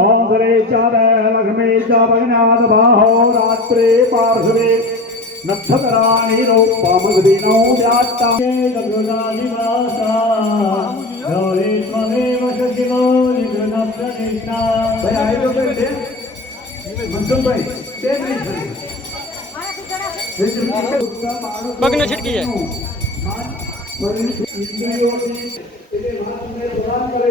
ઓમ શ્રી ચાર લક્ષ્મી ચ ભગનાથ બાહો રાત્રે પાર્શ્વે નક્ષત્રાણી રૂપમદ્વિનો વ્યાત્તા ભાઈ આવી તો કઈ છે મનસુખભાઈ તે. પગને છટકી જાય. ઇન્દ્રિયોની એટલે વાતને પ્રદાન કરે.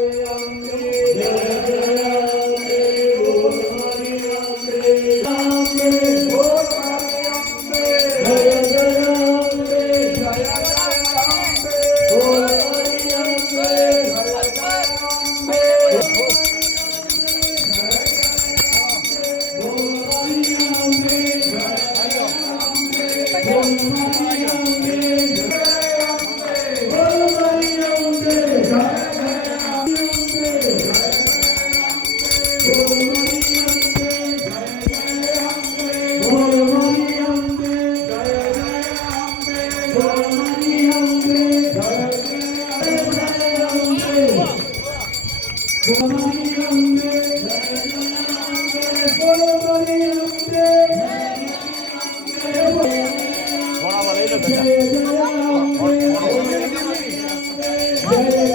Amen.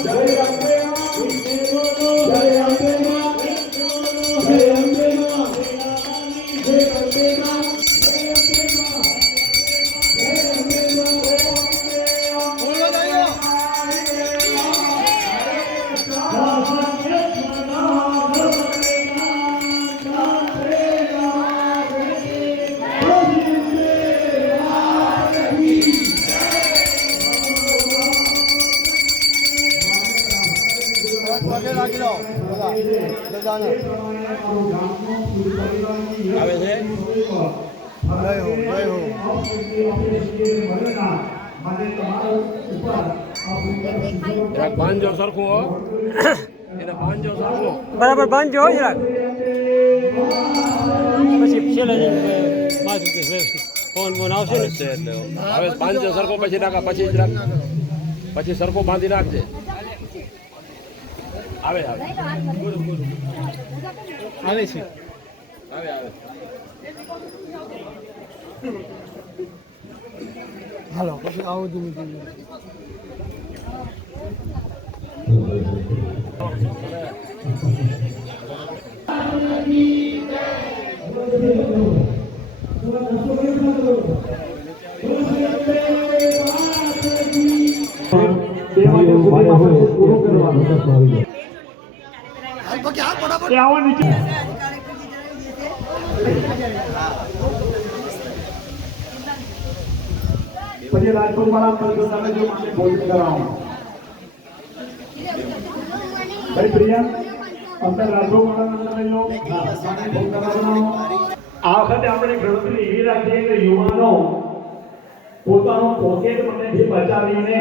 Thank you. આવે છે? બાંધજો સરખું હો. એને બાંધજો સરખું. બરાબર બાંધજો હો જરાક. પછી છેલ્લે ફોન ફોન આવશે ને. એટલે હવે બાંધજો સરખો પછી નાખા પછી જરાક પછી સરખો બાંધી નાખજે. આવે આવે આવે છે આવે આવે હાલો પછી આવો ધીમે ધીમે બે વાગ્યા સુધીમાં આપણે પૂરું કરવાનું. એ આવો નીચે. પછી રાજકોટ મને હા. આ વખતે આપણે ગણતરી એવી રાખીએ કે યુવાનો પોતાનો પોકેટ મનીથી બચાવીને